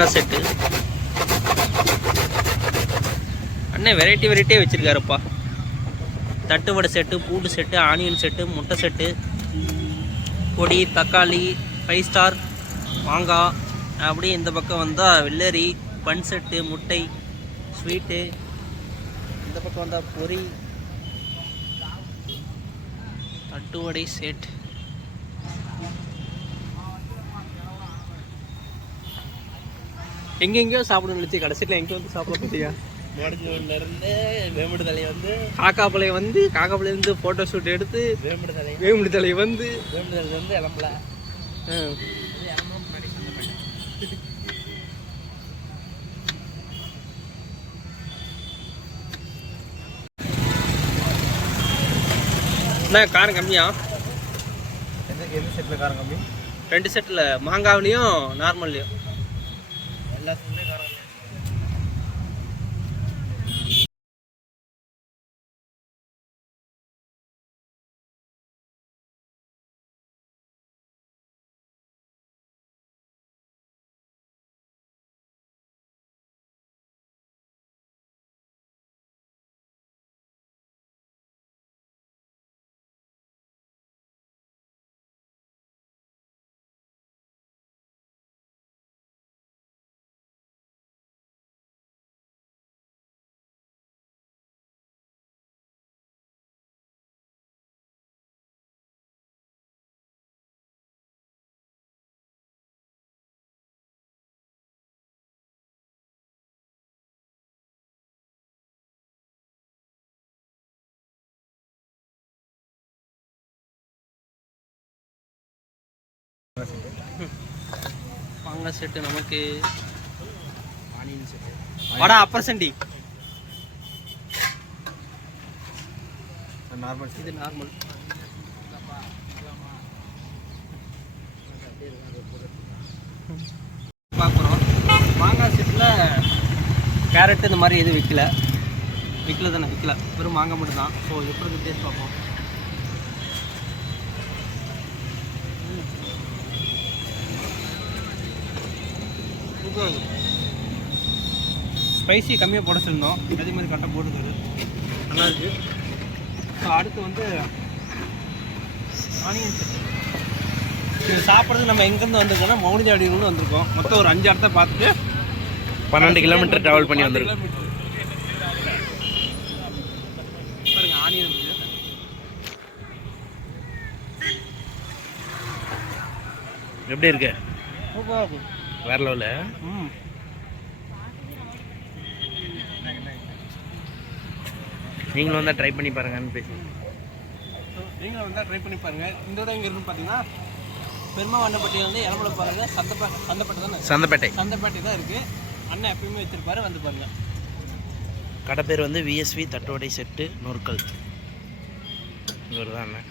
மாங்காய் செட்டு. அண்ணே வெரைட்டியாக வச்சுருக்காருப்பா. தட்டு வடை செட்டு, பூண்டு செட்டு, ஆனியன் செட்டு, முட்டை செட்டு, பொடி, தக்காளி, 5 ஸ்டார், மாங்காய். அப்படியே இந்த பக்கம் வந்தால் வெள்ளரி, பன் செட்டு, முட்டை, ஸ்வீட்டு. இந்த பக்கம் வந்தால் பொரி, தட்டு வடை செட். எங்கெங்கேயோ சாப்பிடணும் நினச்சி கடைசியில் எங்கே வந்து சாப்பிட பார்த்தியா? இருந்து வேம்புடு தலையை வந்து காக்காப்பாளையம் ஃபோட்டோ ஷூட் எடுத்து வேம்புடு தலையை வந்து இளம்பல என்ன காரம் கம்மியா? எந்த செட்டில் காரம் கம்மி? 2 செட்டில், மாங்காவிலையும் நார்மல்லையும். எல்லா செட்லையும் காரம். மாங்காய் செட்டு நமக்கு. Onion set. வடை அப்பர் சண்டி. நார்மல். இது நார்மல். பார்க்குறோம். மாங்காய் செட்டில் கேரட் இந்த மாதிரி எதுவும் விற்கல தானே? விற்கல, வெறும் மாங்காய் மட்டும் தான். ஸோ எப்படி டேஸ்ட் பார்ப்போம். ஸ்பைசி கம்மியாக போட சொல்லியிருந்தோம், அதே மாதிரி கரெக்டாக போட்டுக்கிறது நல்லா இருக்குது. ஸோ அடுத்து வந்து ஆனியன் செட்டு. இது சாப்பிட்றது நம்ம எங்கேருந்து வந்திருக்கோம்னா மௌனிஜாடியிலேருந்து வந்திருக்கோம். மொத்தம் ஒரு 5 இடத்த பார்த்துட்டு 12 கிலோமீட்டர் ட்ராவல் பண்ணி வந்திருக்கோம். பாருங்க ஆனியன் எப்படி இருக்கு? சூப்பராக இருக்கும், வேற லெவலு. நீங்களும் வந்தால் ட்ரை பண்ணி பாருங்கன்னு பேசி. நீங்களும் வந்தால் ட்ரை பண்ணி பாருங்கள். இந்த இடம் எங்கே இருக்குன்னு பார்த்தீங்கன்னா பெருமாவண்ணப்பட்டியிலேருந்து இளம்பல பாருங்க. சந்தைப்பேட்டை தானே? சந்தைப்பேட்டை தான் இருக்குது. அண்ணன் எப்பயுமே வச்சுருப்பாரு, வந்து பாருங்கள். கடை பேர் வந்து VSV தட்டுவடை செட்டு நொறுக்கல். இவர் தான் அண்ணன்.